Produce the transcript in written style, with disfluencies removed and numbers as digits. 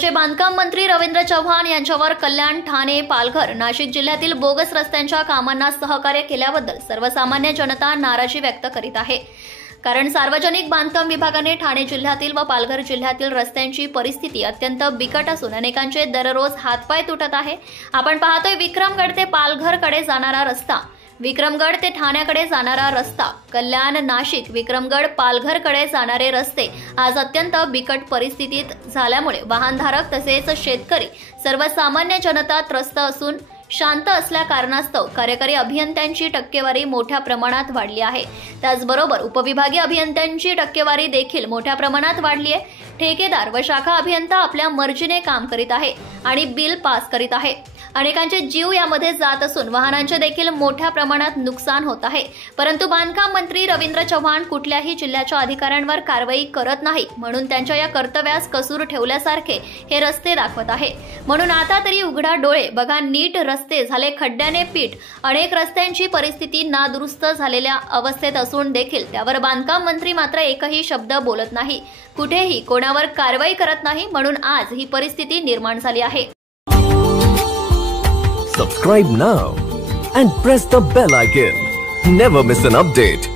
राज्याचे बांधकाम मंत्री रवींद्र चव्हाण यांच्यावर कल्याण, ठाणे, पालघर, नाशिक जिल्ह्यातील बोगस रस्त्यांच्या कामांना सहकार्य केल्याबद्दल सर्वसामान्य जनता नाराजी व्यक्त करीत आहे। कारण सार्वजनिक बांधकाम विभागाने ठाणे जिल्ह्यातील व पालघर जिल्ह्यातील रस्त्यांची परिस्थिती अत्यंत बिकट असून अनेकांचे दररोज हातपाय तुटत आहे। आपण पाहतोय विक्रमगड ते पालघरकडे जाणारा रस्ता, विक्रमगड ते ठाण्याकडे जाणारा रस्ता, कल्याण, नाशिक, विक्रमगड, पालघरकडे जाणारे रस्ते आज अत्यंत बिकट परिस्थितीत झाल्यामुळे वाहनधारक तसेच शेतकरी, सर्वसामान्य जनता त्रस्त असून शांत असल्या कारणास्तव कार्यकारी अभियंत्यांची टक्केवारी मोठ्या प्रमाणात वाढली आहे। त्याचबरोबर उपविभागीय अभियंत्यांची टक्केवारी देखील मोठ्या प्रमाणात वाढली आहे। ठेकेदार व शाखा अभियंता आपल्या मर्जीने काम करीत आहे आणि बिल पास करीत आहे। अनेकांचे जीव यामध्ये जात असून वाहनांचे देखील मोठ्या प्रमाणात नुकसान होत आहे। परंतु बांधकाम मंत्री रवींद्र चव्हाण कुठल्याही जिल्ह्याच्या अधिकाऱ्यांवर कारवाई करत नाही, म्हणून त्यांच्या या कर्तव्यास कसूर ठेवल्यासारखे हे रस्ते दाखवत आहे। म्हणून आता तरी उघडा डोळे बघा, नीट रस्ते झाले खड्ड्याने पीठ। अनेक रस्त्यांची परिस्थिती नादुरुस्त झालेल्या अवस्थेत असून देखील त्यावर बांधकाम मंत्री मात्र एकही शब्द बोलत नाही, कुठेही कोणावर कारवाई करत नाही, म्हणून आज ही परिस्थिती निर्माण झाली आहे। Subscribe now and press the bell icon. Never miss an update.